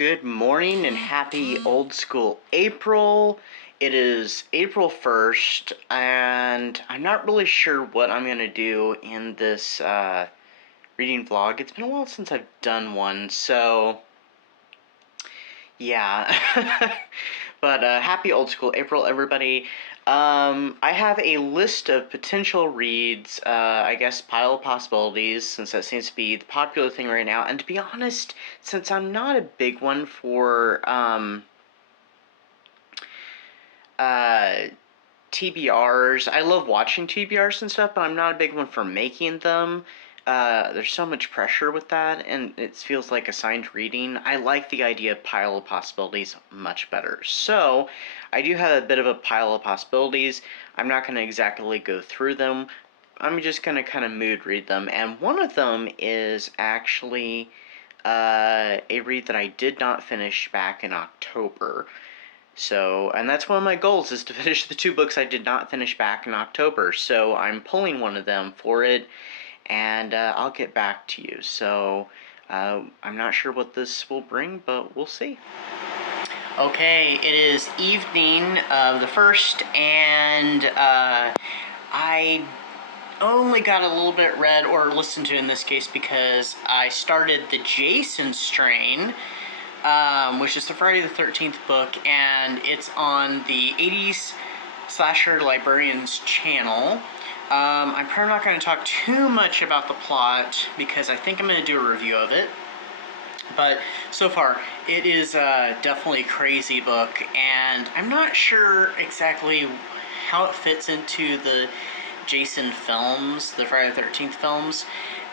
good morning and happy old school April. It is April 1st, and I'm not really sure what I'm going to do in this reading vlog. It's been a while since I've done one, so yeah. But happy old school April, everybody. I have a list of potential reads, I guess pile of possibilities, since that seems to be the popular thing right now. And to be honest, since I'm not a big one for TBRs, I love watching TBRs and stuff, but I'm not a big one for making them. There's so much pressure with that, and it feels like assigned reading. I like the idea of pile of possibilities much better. So, I do have a bit of a pile of possibilities. I'm not going to exactly go through them. I'm just going to kind of mood read them. And one of them is actually a read that I did not finish back in October. So, and that's one of my goals, is to finish the two books I did not finish back in October. So I'm pulling one of them for it, and I'll get back to you. So I'm not sure what this will bring, but we'll see. Okay, it is evening of the 1st, and I only got a little bit read, or listened to in this case, because I started the Jason strain, which is the Friday the 13th book, and it's on the 80s Slasher Librarians channel. I'm probably not going to talk too much about the plot, because I think I'm going to do a review of it. But so far, it is definitely a crazy book, and I'm not sure exactly how it fits into the Jason films, the Friday the 13th films.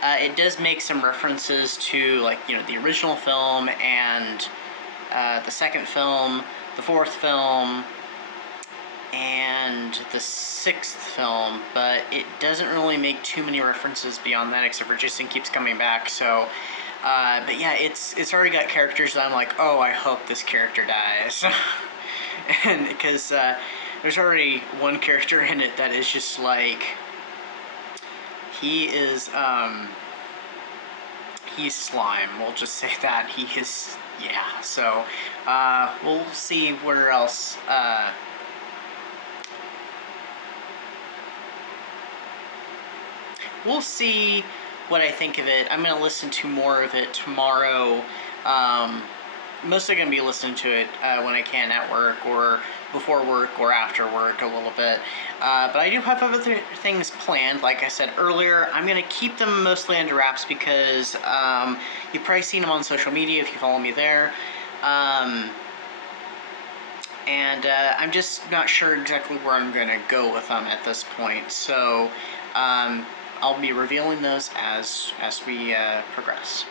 It does make some references to, like, you know, the original film and the second film, the fourth film, and the sixth film, but it doesn't really make too many references beyond that, except for Jason keeps coming back. So, but yeah, it's already got characters that I'm like, oh, I hope this character dies, and because there's already one character in it that is just like, he is he's slime. We'll just say that he is. Yeah. So we'll see where else. We'll see what I think of it. I'm going to listen to more of it tomorrow. Mostly going to be listening to it when I can at work, or before work, or after work a little bit. But I do have other things planned. Like I said earlier, I'm going to keep them mostly under wraps, because you've probably seen them on social media if you follow me there. And I'm just not sure exactly where I'm going to go with them at this point. So I'll be revealing those as we progress.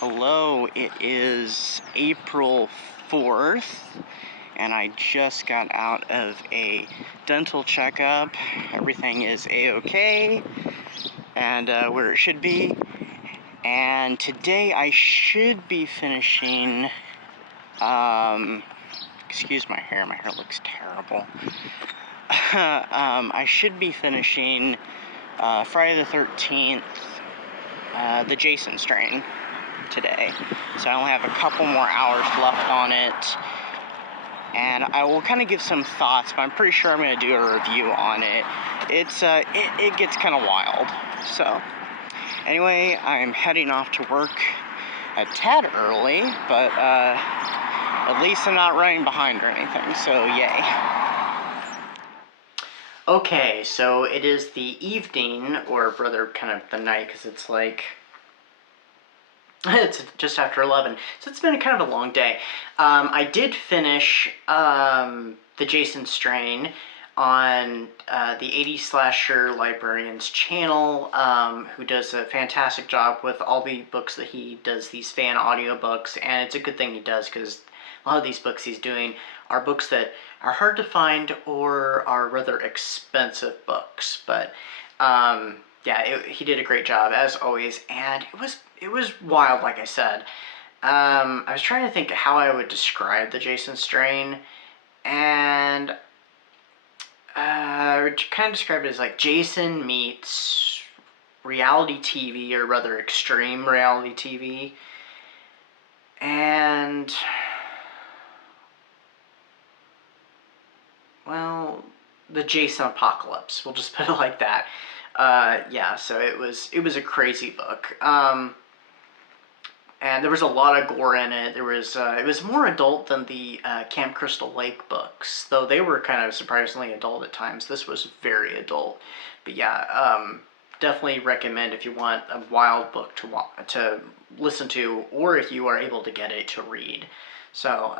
Hello, it is April 4th, and I just got out of a dental checkup. Everything is a-okay, and where it should be. And today I should be finishing, excuse my hair looks terrible. I should be finishing Friday the 13th, the Jason strain today. So I only have a couple more hours left on it. And I will kind of give some thoughts, but I'm pretty sure I'm going to do a review on it. It's, it gets kind of wild. So, anyway, I'm heading off to work a tad early, but at least I'm not running behind or anything, so yay. Okay, so it is the evening, or rather kind of the night, because it's like, it's just after 11, so it's been kind of a long day. I did finish the Jason strain on the 80s Slasher Librarians channel, who does a fantastic job with all the books that he does, these fan audiobooks, and it's a good thing he does, because a lot of these books he's doing are books that are hard to find or are rather expensive books, but yeah, he did a great job as always, and it was wild, like I said. I was trying to think how I would describe the Jason strain, and I would kind of describe it as like Jason meets reality TV, or rather extreme reality TV. And, well, the Jason apocalypse. We'll just put it like that. Yeah, so it was a crazy book. And there was a lot of gore in it. There was it was more adult than the Camp Crystal Lake books, though they were kind of surprisingly adult at times. This was very adult, but yeah, definitely recommend if you want a wild book to listen to, or if you are able to get it, to read. So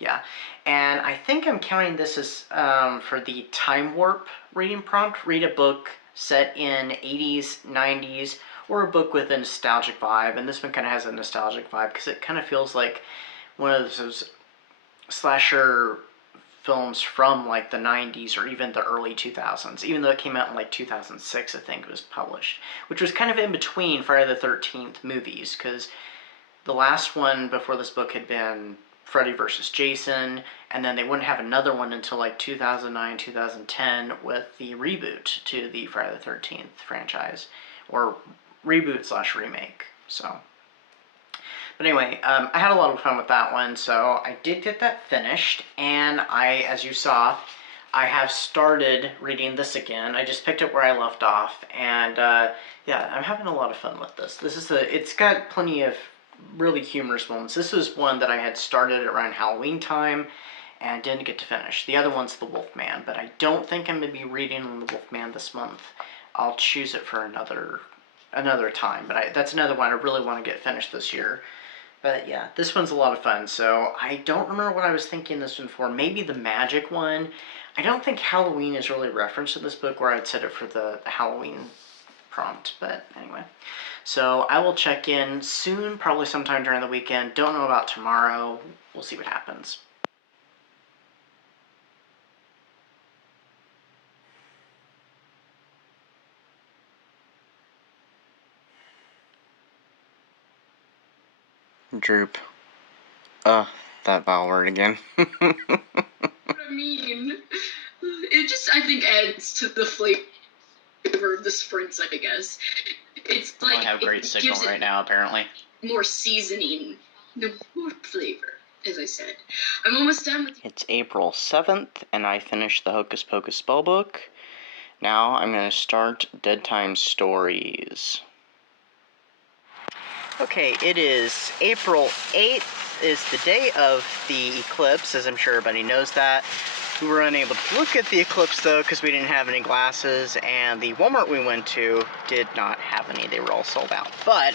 yeah, and I think I'm counting this as for the time warp reading prompt. Read a book set in 80s, 90s, or a book with a nostalgic vibe, and this one kind of has a nostalgic vibe because it kind of feels like one of those slasher films from like the 90s or even the early 2000s, even though it came out in like 2006, I think it was published, which was kind of in between Friday the 13th movies, because the last one before this book had been Freddy vs. Jason, and then they wouldn't have another one until like 2009, 2010 with the reboot to the Friday the 13th franchise, or reboot slash remake. So, but anyway, I had a lot of fun with that one, so I did get that finished, and as you saw, I have started reading this again. I just picked up where I left off, and yeah, I'm having a lot of fun with this. It's got plenty of really humorous moments. This was one that I had started around Halloween time and didn't get to finish. The other one's The Wolfman, but I don't think I'm going to be reading The Wolfman this month. I'll choose it for another time, but that's another one I really want to get finished this year. But yeah, this one's a lot of fun, so I don't remember what I was thinking this one for. Maybe the magic one. I don't think Halloween is really referenced in this book, where I'd set it for the Halloween prompt, but anyway. So I will check in soon, probably sometime during the weekend. Don't know about tomorrow. We'll see what happens. Droop. That vowel word again. What I mean, it just, I think, adds to the flavor of the sprints, I guess. It's like, I don't have great signal right now, apparently. More seasoning, no more flavor, as I said. I'm almost done with... It's April 7th, and I finished the Hocus Pocus spellbook. Now I'm going to start Dead Time Stories. Okay, it is April 8th, is the day of the eclipse, as I'm sure everybody knows that. We were unable to look at the eclipse, though, because we didn't have any glasses, and the Walmart we went to did not have any. They were all sold out. But,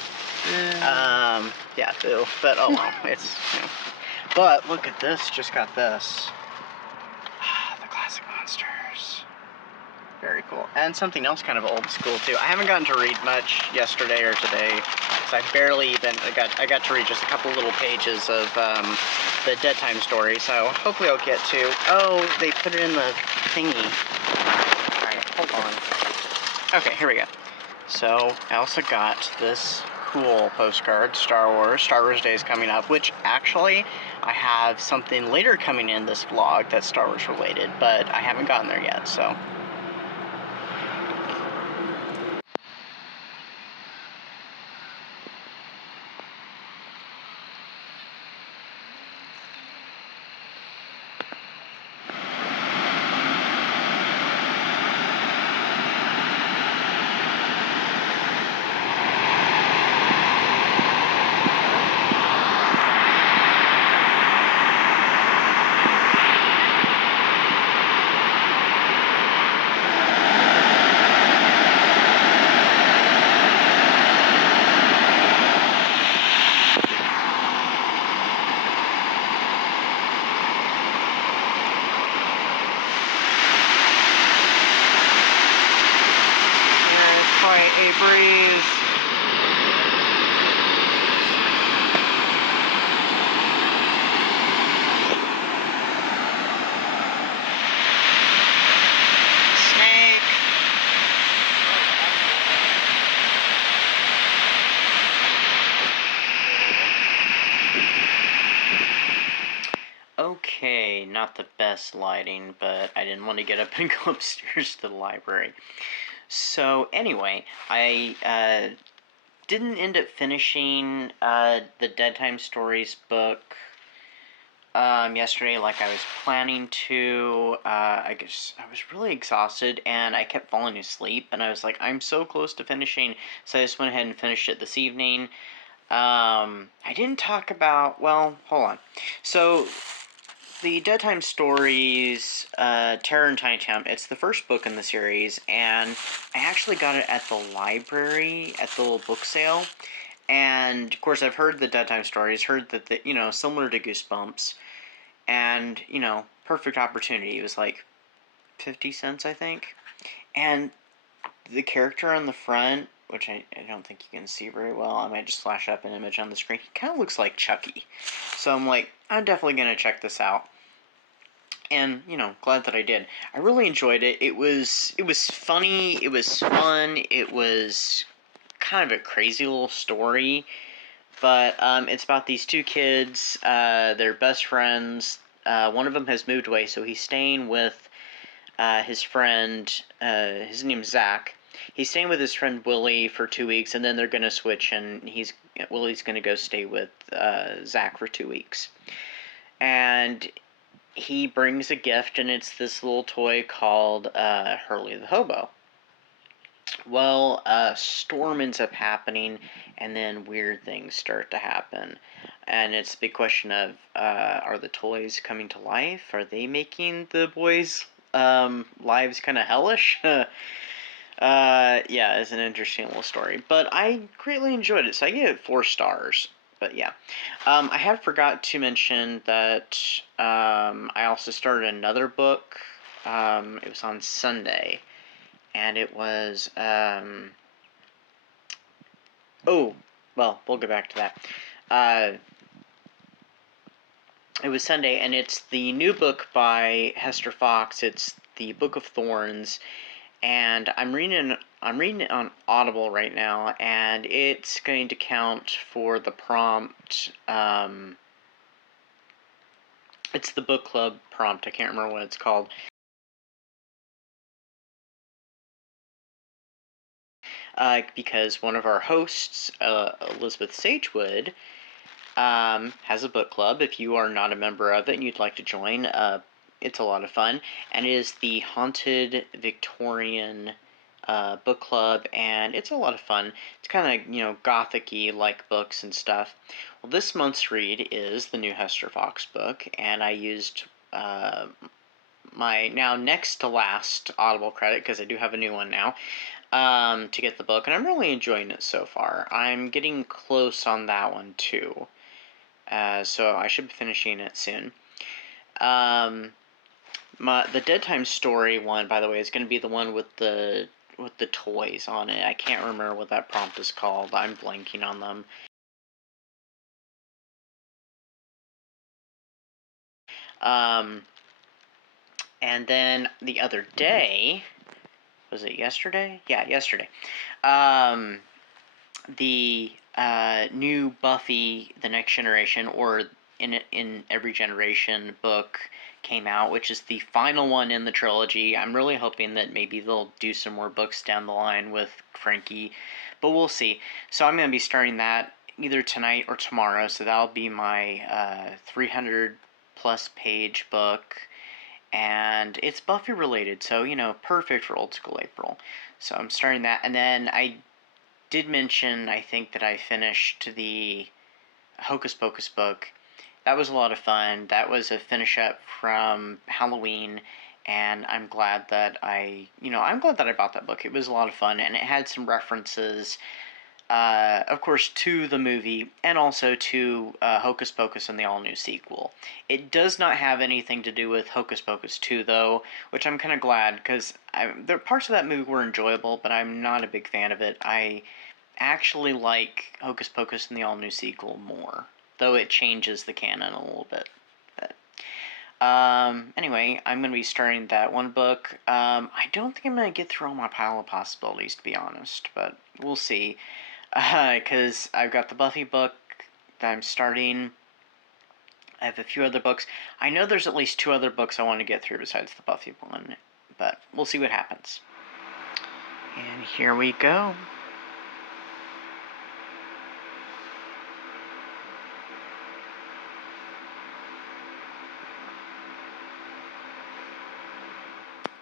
yeah, but oh well, it's, you know. But, look at this, just got this. The classic monsters. Very cool. And something else kind of old school, too. I haven't gotten to read much yesterday or today, because I barely even, I got to read just a couple little pages of, the Dead Time story, so hopefully I'll get to... Oh, they put it in the thingy. Alright, hold on. Okay, here we go. So, I also got this cool postcard, Star Wars Day is coming up, which actually, I have something later coming in this vlog that's Star Wars related, but I haven't gotten there yet, so... Okay, not the best lighting, but I didn't want to get up and go upstairs to the library. So anyway, I didn't end up finishing the Dead Time Stories book yesterday like I was planning to. I guess I was really exhausted and I kept falling asleep, and I was like, I'm so close to finishing, so I just went ahead and finished it this evening. I didn't talk about, well, hold on. So, the Dead Time Stories, Terror in Tiny Town, it's the first book in the series, and I actually got it at the library, at the little book sale. And, of course, I've heard the Dead Time Stories, heard that, similar to Goosebumps, and, perfect opportunity. It was like 50 cents, I think. And the character on the front, which I don't think you can see very well, I might just flash up an image on the screen, he kind of looks like Chucky. So I'm like, I'm definitely going to check this out. And, glad that I did. I really enjoyed it. It was funny, it was fun, it was kind of a crazy little story. But it's about these two kids, they're best friends. One of them has moved away, so he's staying with his friend, his name's Zach. He's staying with his friend Willie for 2 weeks, and then they're going to switch, and Willie's going to go stay with Zach for 2 weeks. And he brings a gift, and it's this little toy called Hurley the Hobo. Well, a storm ends up happening, and then weird things start to happen. And it's a big question of, are the toys coming to life? Are they making the boys' lives kind of hellish? Yeah, it's an interesting little story. But I greatly enjoyed it, so I gave it 4 stars. But yeah. I had forgot to mention that I also started another book. It was on Sunday. And it was, oh, well, we'll get back to that. It was Sunday, and it's the new book by Hester Fox. It's the Book of Thorns, and I'm reading it on Audible right now, and it's going to count for the prompt. It's the book club prompt. I can't remember what it's called. Because one of our hosts, Elizabeth Sagewood, has a book club. If you are not a member of it and you'd like to join, it's a lot of fun. And it is the Haunted Victorian book club, and it's a lot of fun. It's kind of, gothic-y like books and stuff. Well, this month's read is the new Hester Fox book, and I used my now next to last Audible credit, because I do have a new one now, to get the book, and I'm really enjoying it so far. I'm getting close on that one, too. So I should be finishing it soon. The Dead Time Story one, by the way, is going to be the one with the toys on it. I can't remember what that prompt is called. I'm blanking on them. And then the other day, was it yesterday? Yeah, yesterday. The new Buffy, The Next Generation, or in Every Generation book came out, which is the final one in the trilogy. I'm really hoping that maybe they'll do some more books down the line with Frankie, but we'll see. So I'm going to be starting that either tonight or tomorrow, so that'll be my 300 plus page book, and it's Buffy related, so, perfect for old school April. So I'm starting that, and then I did mention, I think, that I finished the Hocus Pocus book. That was a lot of fun. That was a finish up from Half-o-ween, and I'm glad that I bought that book. It was a lot of fun, and it had some references, of course, to the movie, and also to Hocus Pocus and the all-new sequel. It does not have anything to do with Hocus Pocus 2, though, which I'm kind of glad, because the parts of that movie were enjoyable, but I'm not a big fan of it. I actually like Hocus Pocus and the all-new sequel more, though it changes the canon a little bit. But, anyway, I'm going to be starting that one book. I don't think I'm going to get through all my pile of possibilities, to be honest, but we'll see. Because I've got the Buffy book that I'm starting. I have a few other books. I know there's at least 2 other books I want to get through besides the Buffy one, but we'll see what happens. And here we go.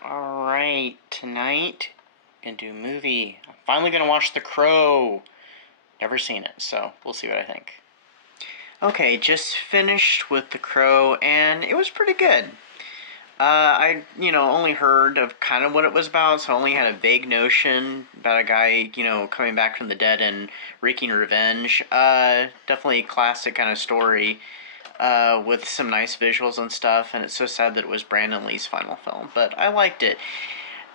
Alright, tonight, gonna do a movie. I'm finally gonna watch The Crow. Never seen it, so we'll see what I think. Okay, just finished with The Crow, and it was pretty good. I, only heard of kind of what it was about, so I only had a vague notion about a guy, coming back from the dead and wreaking revenge. Definitely a classic kind of story, with some nice visuals and stuff, and it's so sad that it was Brandon Lee's final film, but I liked it.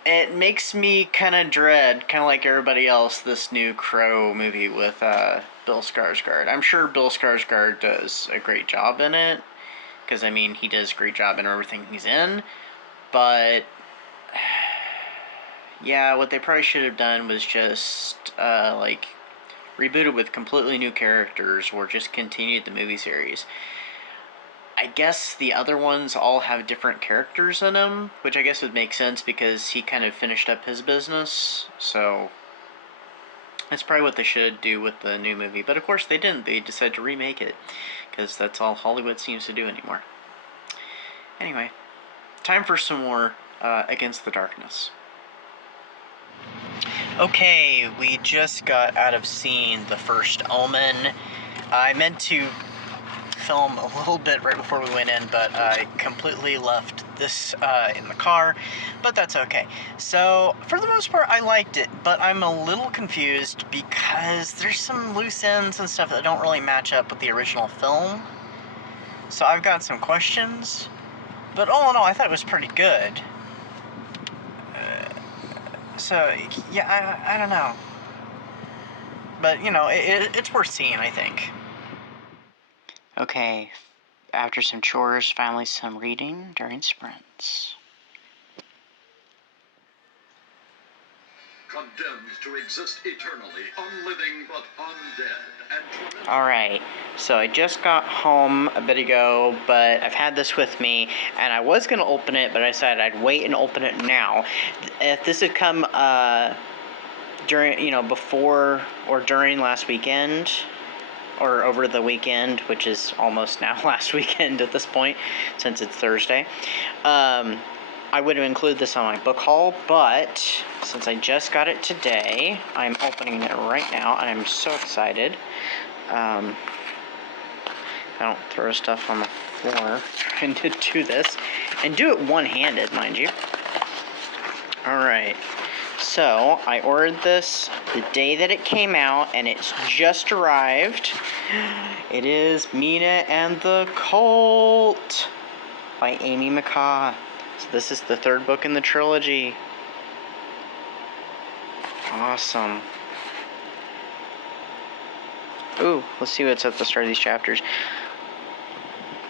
It makes me kind of dread, kind of like everybody else, this new Crow movie with Bill Skarsgård. I'm sure Bill Skarsgård does a great job in it, because, he does a great job in everything he's in, but, yeah, what they probably should have done was just, reboot it with completely new characters, or just continued the movie series. I guess the other ones all have different characters in them, which I guess would make sense because he kind of finished up his business, so that's probably what they should do with the new movie. But of course they didn't. They decided to remake it, because that's all Hollywood seems to do anymore. Anyway, time for some more Against the Darkness. Okay, we just got out of seeing The First Omen. I meant to film a little bit right before we went in, but I completely left this in the car, but that's okay. So, for the most part, I liked it, but I'm a little confused because there's some loose ends and stuff that don't really match up with the original film. So I've got some questions, but all in all, I thought it was pretty good. So, yeah, I don't know. But, it's worth seeing, I think. Okay, after some chores, finally some reading during sprints. Condemned to exist eternally, unliving but undead, and Alright, so I just got home a bit ago, but I've had this with me, and I was going to open it, but I decided I'd wait and open it now. If this had come, during, before or during last weekend, or over the weekend, which is almost now last weekend at this point, since it's Thursday, I would have included this on my book haul, but since I just got it today, I'm opening it right now, and I'm so excited. I don't throw stuff on the floor trying to do this, and do it one-handed, mind you. Alright. So, I ordered this the day that it came out, and it's just arrived. It is Mina and the Cult by Amy McCaw. So this is the 3rd book in the trilogy. Awesome. Ooh, let's see what's at the start of these chapters.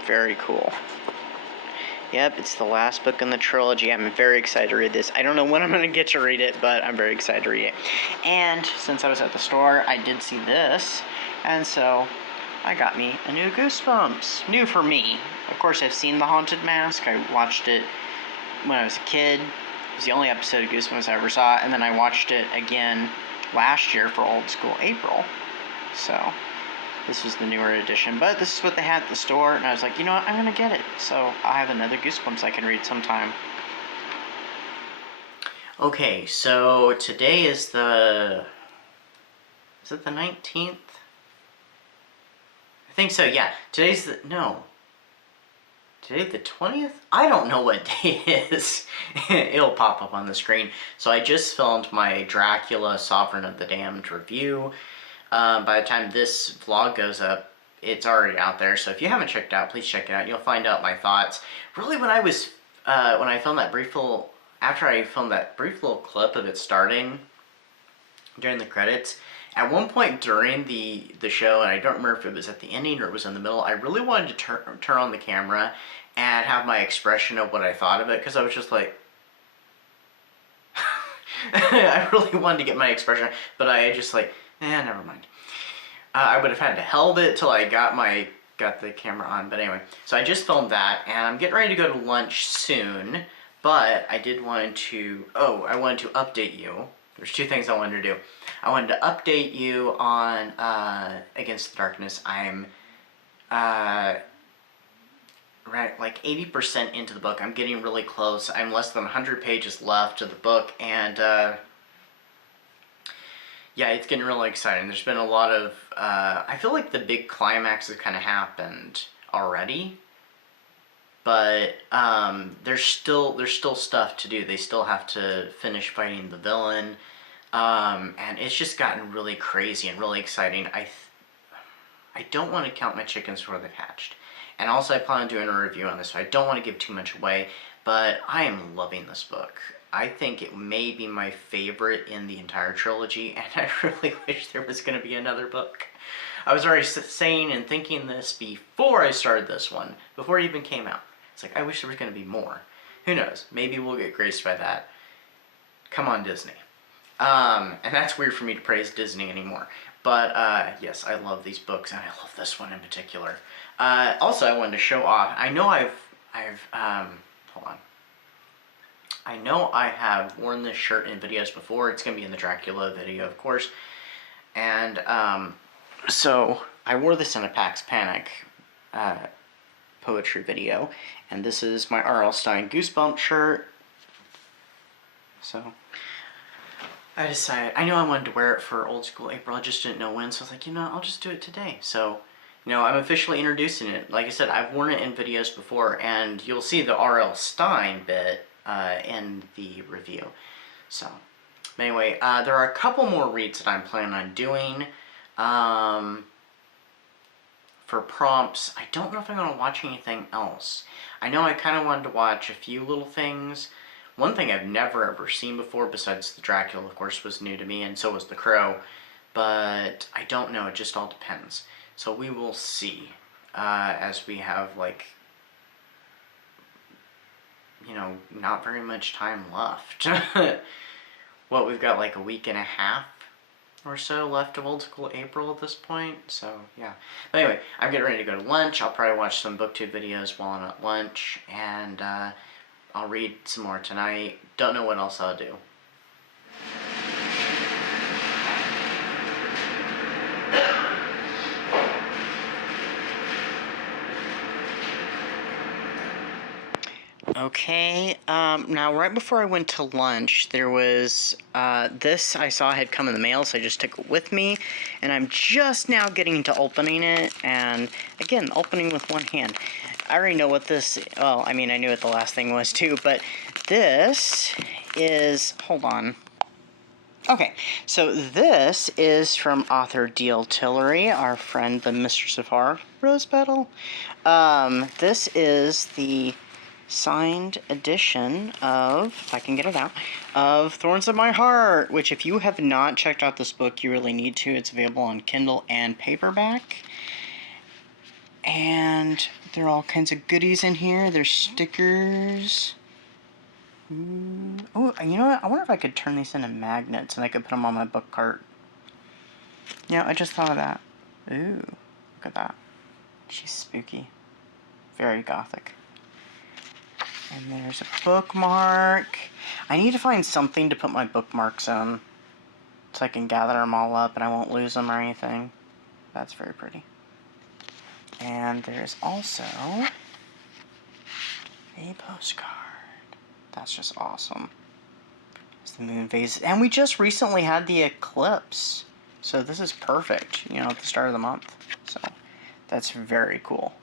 Very cool. Yep, it's the last book in the trilogy. I'm very excited to read this. I don't know when I'm going to get to read it, but I'm very excited to read it. And since I was at the store, I did see this, and so I got me a new Goosebumps. New for me. Of course, I've seen The Haunted Mask. I watched it when I was a kid. It was the only episode of Goosebumps I ever saw, and then I watched it again last year for Old School April. So this was the newer edition, but this is what they had at the store, and I was like, you know what, I'm going to get it. So I'll have another Goosebumps I can read sometime. Okay, so today is the... Is it the 19th? I think so, yeah. Today's the... No. Today the 20th? I don't know what day it is. It'll pop up on the screen. So I just filmed my Dracula Sovereign of the Damned review. By the time this vlog goes up, it's already out there, so if you haven't checked it out, please check it out. You'll find out my thoughts. Really, when I filmed that brief little, after I filmed that brief little clip of it starting, during the credits, at one point during the show, and I don't remember if it was at the ending or it was in the middle, I really wanted to turn on the camera and have my expression of what I thought of it, because I was just like, I really wanted to get my expression, but I just like, never mind. I would have had to held it till I got my got the camera on. But anyway, so I just filmed that, and I'm getting ready to go to lunch soon. But I did want to, I wanted to update you. There's two things I wanted to do. I wanted to update you on Against the Darkness. I'm right, like 80% into the book. I'm getting really close. I'm less than 100 pages left of the book, and yeah, it's getting really exciting. There's been a lot of, I feel like the big climax has kind of happened already, but there's still stuff to do. They still have to finish fighting the villain, and it's just gotten really crazy and really exciting. I don't want to count my chickens before they've hatched. And also I plan on doing a review on this, so I don't want to give too much away, but I am loving this book. I think it may be my favorite in the entire trilogy, and I really wish there was going to be another book. I was already saying and thinking this before I started this one, before it even came out. It's like, I wish there was going to be more. Who knows? Maybe we'll get graced by that. Come on, Disney. And that's weird for me to praise Disney anymore. But, yes, I love these books, and I love this one in particular. Also, I wanted to show off. I know hold on. I know I have worn this shirt in videos before. It's going to be in the Dracula video, of course. And, so, I wore this in a Pax Panic, poetry video. And this is my R.L. Stine Goosebump shirt. So, I decided, I know I wanted to wear it for Old School April, I just didn't know when, so I was like, you know, I'll just do it today. So, you know, I'm officially introducing it. Like I said, I've worn it in videos before, and you'll see the R.L. Stine bit in the review. So, anyway, there are a couple more reads that I'm planning on doing. For prompts, I don't know if I'm going to watch anything else. I know I kind of wanted to watch a few little things. One thing I've never ever seen before, besides the Dracula, of course, was new to me, and so was the Crow. But I don't know, it just all depends. So we will see, as we have, like, you know, not very much time left. What, we've got like a week and a half or so left of Old School April at this point, so yeah. But anyway, I'm getting ready to go to lunch. I'll probably watch some BookTube videos while I'm at lunch, and I'll read some more tonight. Don't know what else I'll do. Okay, now right before I went to lunch, there was, this I saw had come in the mail, so I just took it with me, and I'm just now getting to opening it, and again, opening with one hand. I already know what this, well, I mean, I knew what the last thing was too, but this is, hold on. Okay, so this is from author D.L. Tillery, our friend, the Mistress of Horror, Rose Petal. This is the signed edition of, if I can get it out, of Thorns of My Heart, which if you have not checked out this book, you really need to. It's available on Kindle and paperback. And there are all kinds of goodies in here. There's stickers. Oh, you know what? I wonder if I could turn these into magnets and I could put them on my book cart. Yeah, I just thought of that. Ooh, look at that. She's spooky. Very gothic. And there's a bookmark. I need to find something to put my bookmarks in, so I can gather them all up and I won't lose them or anything. That's very pretty. And there's also a postcard. That's just awesome. It's the moon phase. And we just recently had the eclipse. So this is perfect, you know, at the start of the month. So that's very cool.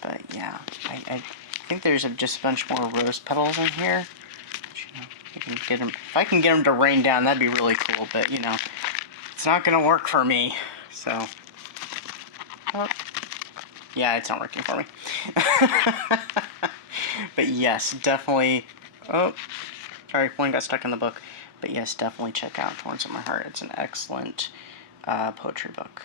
But yeah, I think there's just a bunch more rose petals in here. You know, if I can get them to rain down, that'd be really cool. But, you know, it's not going to work for me. So, oh, yeah, it's not working for me. But yes, definitely. Oh, sorry, one got stuck in the book. But yes, definitely check out Thorns of My Heart. It's an excellent poetry book.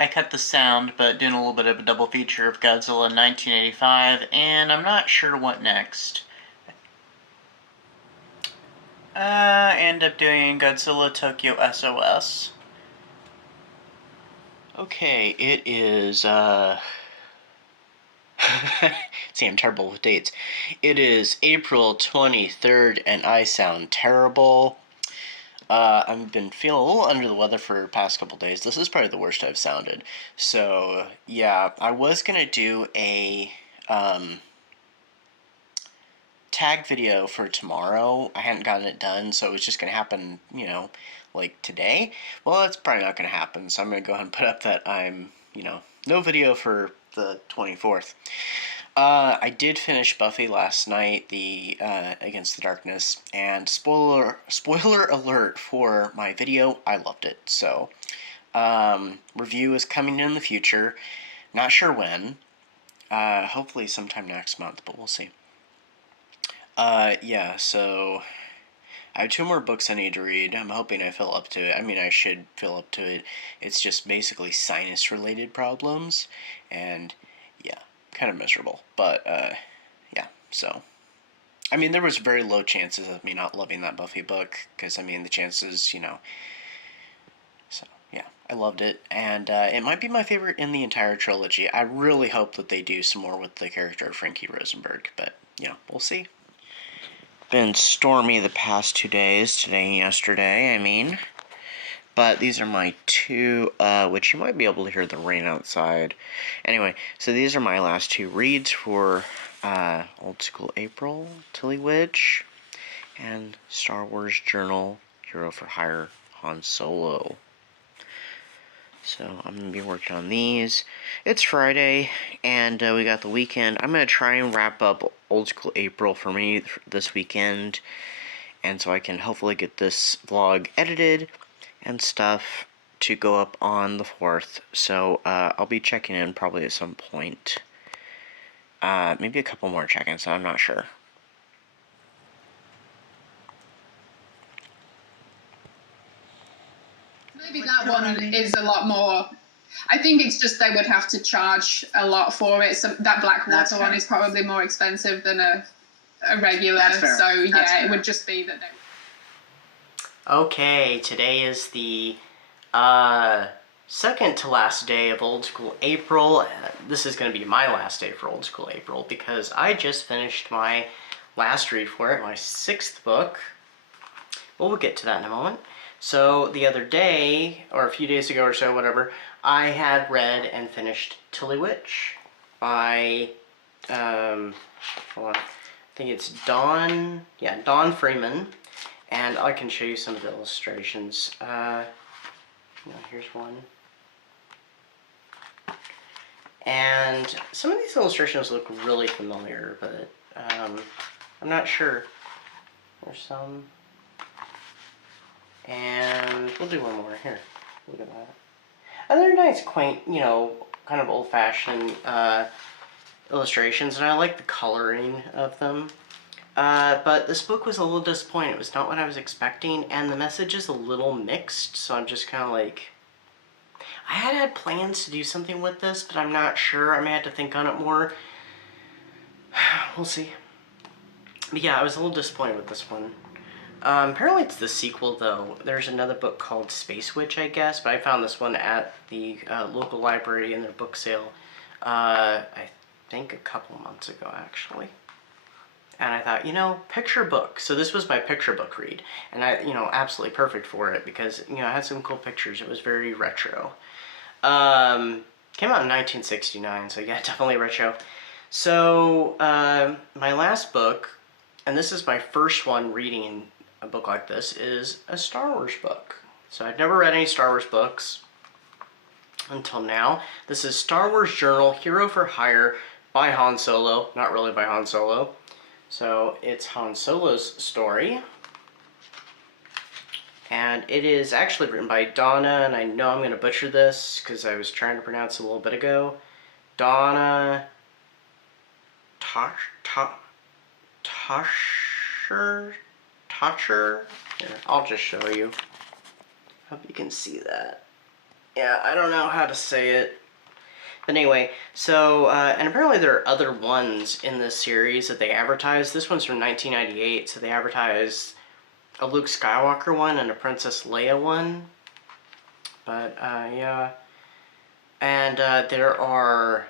I cut the sound, but doing a little bit of a double feature of Godzilla 1985, and I'm not sure what next. I end up doing Godzilla Tokyo SOS. Okay, it is, see, I'm terrible with dates. It is April 23rd, and I sound terrible. I've been feeling a little under the weather for the past couple days. This is probably the worst I've sounded. So, yeah, I was gonna do a, tag video for tomorrow. I hadn't gotten it done, so it was just gonna happen, you know, like today. Well, that's probably not gonna happen, so I'm gonna go ahead and put up that I'm, you know, no video for the 24th. I did finish Buffy last night, the Against the Darkness, and spoiler alert for my video, I loved it. So, review is coming in the future. Not sure when. Hopefully sometime next month, but we'll see. Yeah, so I have 2 more books I need to read. I'm hoping I fill up to it. I mean, I should fill up to it. It's just basically sinus-related problems, and yeah, kind of miserable. But, yeah, so. I mean, there was very low chances of me not loving that Buffy book, because, I mean, the chances, you know. So, yeah, I loved it, and it might be my favorite in the entire trilogy. I really hope that they do some more with the character of Frankie Rosenberg, but, you know, we'll see. Been stormy the past 2 days, today and yesterday, I mean. But these are my 2, which you might be able to hear the rain outside. Anyway, so these are my last 2 reads for Old School April, Tilly Witch, and Star Wars Journal, Hero for Hire, Han Solo. So I'm going to be working on these. It's Friday, and we got the weekend. I'm going to try and wrap up Old School April for me this weekend, and so I can hopefully get this vlog edited and stuff to go up on the 4th. So I'll be checking in probably at some point. Maybe a couple more check-ins, I'm not sure. Maybe that one is a lot more. I think it's just they would have to charge a lot for it. So that Blackwater one is probably more expensive than a regular. So yeah, it would just be that they. Okay, today is the second to last day of Old School April. This is going to be my last day for Old School April because I just finished my last read for it, my 6th book. Well, we'll get to that in a moment. So the other day, or a few days ago or so, whatever, I had read and finished Tilly Witch by, hold on, I think it's Dawn Freeman, and I can show you some of the illustrations. Here's one. And some of these illustrations look really familiar, but I'm not sure. There's some. And we'll do one more here. Look at that. And they're nice, quaint, you know, kind of old-fashioned illustrations, and I like the coloring of them. But this book was a little disappointing. It was not what I was expecting, and the message is a little mixed, so I'm just kind of like... I had plans to do something with this, but I'm not sure. I may have to think on it more. We'll see. But yeah, I was a little disappointed with this one. Apparently it's the sequel, though. There's another book called Space Witch, I guess, but I found this one at the local library in their book sale, I think a couple months ago, actually. And I thought, you know, picture book. So this was my picture book read, and you know, absolutely perfect for it because, you know, I had some cool pictures. It was very retro. Came out in 1969, so yeah, definitely retro. So, my last book, and this is my first one reading a book like this, is a Star Wars book. So I've never read any Star Wars books until now. This is Star Wars Journal, Hero for Hire by Han Solo. Not really by Han Solo. So it's Han Solo's story. And it is actually written by Donna, and I know I'm going to butcher this because I was trying to pronounce it a little bit ago. Donna Toscher? Here, I'll just show you. Hope you can see that. Yeah, I don't know how to say it. But anyway, so, and apparently there are other ones in this series that they advertise. This one's from 1998, so they advertised a Luke Skywalker one and a Princess Leia one. But, yeah. And there are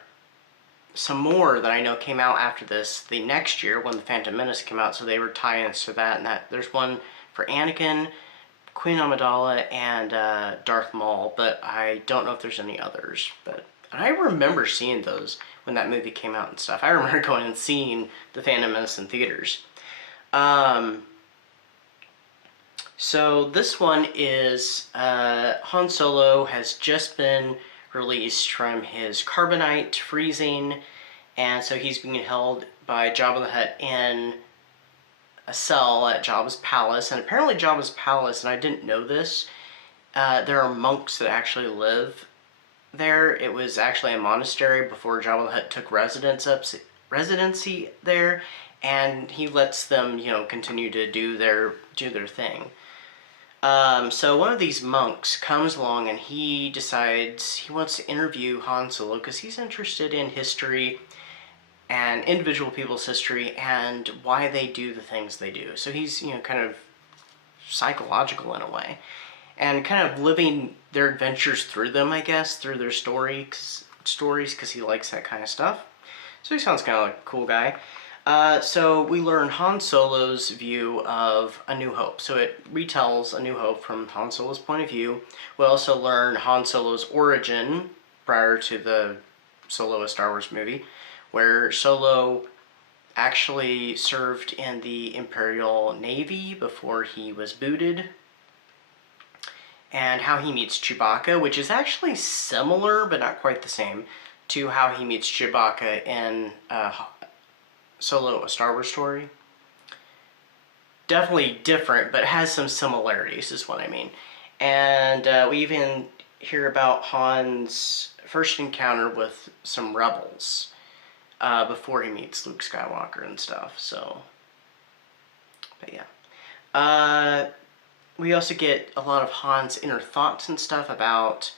some more that I know came out after this the next year when the Phantom Menace came out, so they were tie-ins to that. And there's one for Anakin, Queen Amidala, and Darth Maul, but I don't know if there's any others. But I remember seeing those when that movie came out and stuff. I remember going and seeing the Phantom Menace in theaters. So this one is Han Solo has just been released from his carbonite freezing, and so he's being held by Jabba the Hutt in a cell at Jabba's palace. And apparently Jabba's palace, and I didn't know this, there are monks that actually live there. It was actually a monastery before Jabba the Hutt took residency there, and he lets them, continue to do their thing. So one of these monks comes along and he decides he wants to interview Han Solo because he's interested in history and individual people's history and why they do the things they do. So he's, kind of psychological in a way and kind of living their adventures through them, I guess, through their stories because he likes that kind of stuff. So he sounds kind of like a cool guy. So we learn Han Solo's view of A New Hope. So it retells A New Hope from Han Solo's point of view. We also learn Han Solo's origin prior to the Solo a Star Wars movie, where Solo actually served in the Imperial Navy before he was booted, and how he meets Chewbacca, which is actually similar but not quite the same to how he meets Chewbacca in Solo a Star Wars Story. Definitely different, but has some similarities is what I mean. And we even hear about Han's first encounter with some rebels before he meets Luke Skywalker and stuff. So, but yeah. We also get a lot of Han's inner thoughts and stuff about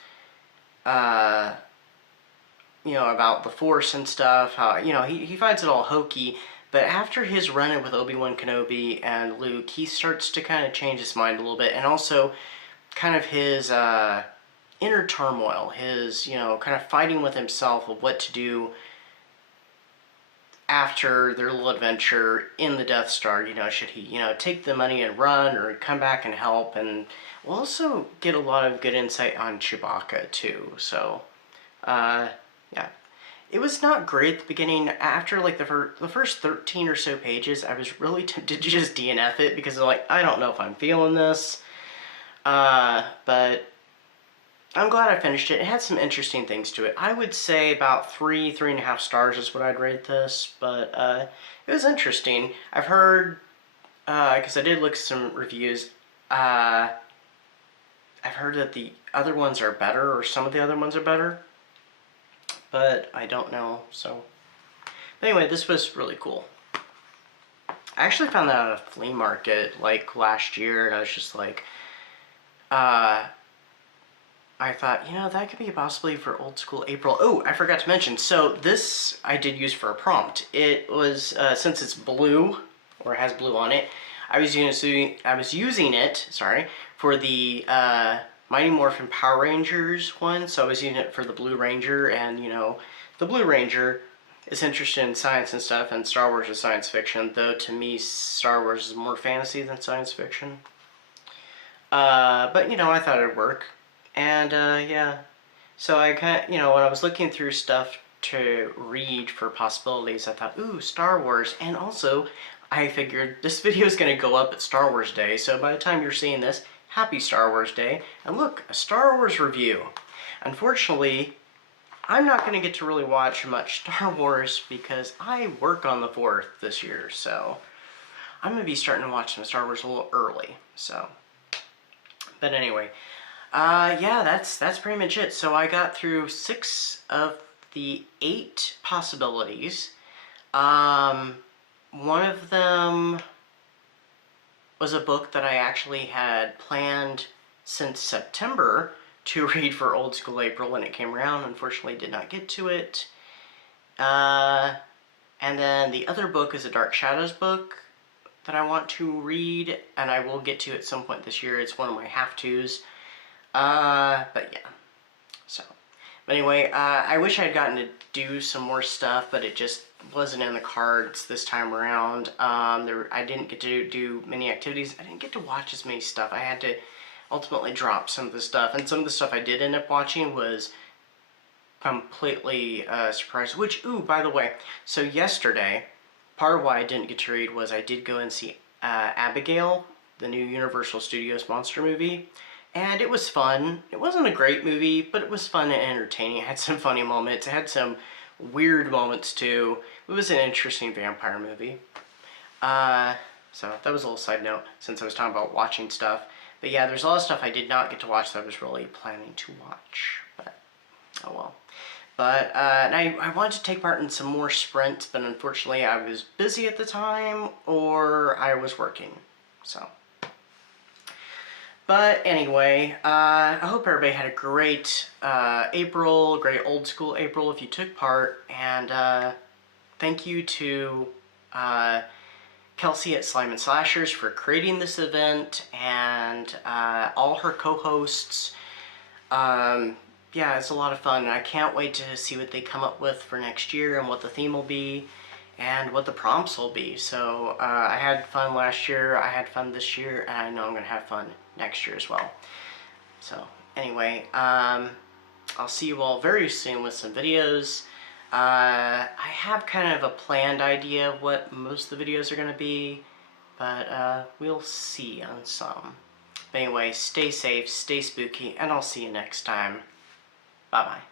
about the Force and stuff, how, he finds it all hokey, but after his run-in with Obi-Wan Kenobi and Luke, he starts to kind of change his mind a little bit, and also kind of his inner turmoil, his, kind of fighting with himself of what to do after their little adventure in the Death Star. Should he, take the money and run, or come back and help, and we'll also get a lot of good insight on Chewbacca, too, so, yeah. It was not great at the beginning. After, like, the first 13 or so pages, I was really tempted to just DNF it, because I'm like, I don't know if I'm feeling this. But I'm glad I finished it. It had some interesting things to it. I would say about 3.5 stars is what I'd rate this, but it was interesting. I've heard, because I did look at some reviews, I've heard that the other ones are better, or some of the other ones are better, but I don't know, so. But anyway, this was really cool. I actually found that at a flea market, like, last year, and I was just like, I thought, that could be possibly for old school April. Oh, I forgot to mention, so this I did use for a prompt. It was, since it's blue, or has blue on it, I was using it, for the, Mighty Morphin Power Rangers one, so I was using it for the Blue Ranger, and, the Blue Ranger is interested in science and stuff, and Star Wars is science fiction, though to me, Star Wars is more fantasy than science fiction. But, I thought it'd work, and, yeah. So I kind of, when I was looking through stuff to read for possibilities, I thought, ooh, Star Wars, and also, I figured this video is going to go up at Star Wars Day, so by the time you're seeing this, happy Star Wars Day, and look, a Star Wars review. Unfortunately, I'm not going to get to really watch much Star Wars because I work on the 4th this year, so I'm going to be starting to watch some Star Wars a little early, so. But anyway, yeah, that's pretty much it. So I got through 6 of the 8 possibilities. One of them was a book that I actually had planned since September to read for Old School April when it came around. Unfortunately, did not get to it. And then the other book is a Dark Shadows book that I want to read, and I will get to at some point this year. It's one of my have-tos. But yeah. So, But anyway, I wish I had gotten to do some more stuff, but it just wasn't in the cards this time around. I didn't get to do many activities. I didn't get to watch as many stuff. I had to ultimately drop some of the stuff, and some of the stuff I did end up watching was completely surprised. Which, ooh, by the way, so yesterday, part of why I didn't get to read was I did go and see Abigail, the new Universal Studios monster movie. And it was fun. It wasn't a great movie, but it was fun and entertaining. It had some funny moments. It had some weird moments, too. It was an interesting vampire movie. So that was a little side note, since I was talking about watching stuff. But yeah, there's a lot of stuff I did not get to watch that I was really planning to watch. But, oh well. But, and I wanted to take part in some more sprints, but unfortunately I was busy at the time, or I was working. So... But anyway, I hope everybody had a great April, great old school April if you took part, and thank you to Kelsey at Slime and Slashers for creating this event, and all her co-hosts. Yeah, it's a lot of fun, and I can't wait to see what they come up with for next year, and what the theme will be, and what the prompts will be. So I had fun last year, I had fun this year, and I know I'm going to have fun next year as well. So anyway, I'll see you all very soon with some videos. I have kind of a planned idea of what most of the videos are going to be, but we'll see on some. But anyway, stay safe, stay spooky, and I'll see you next time. Bye-bye.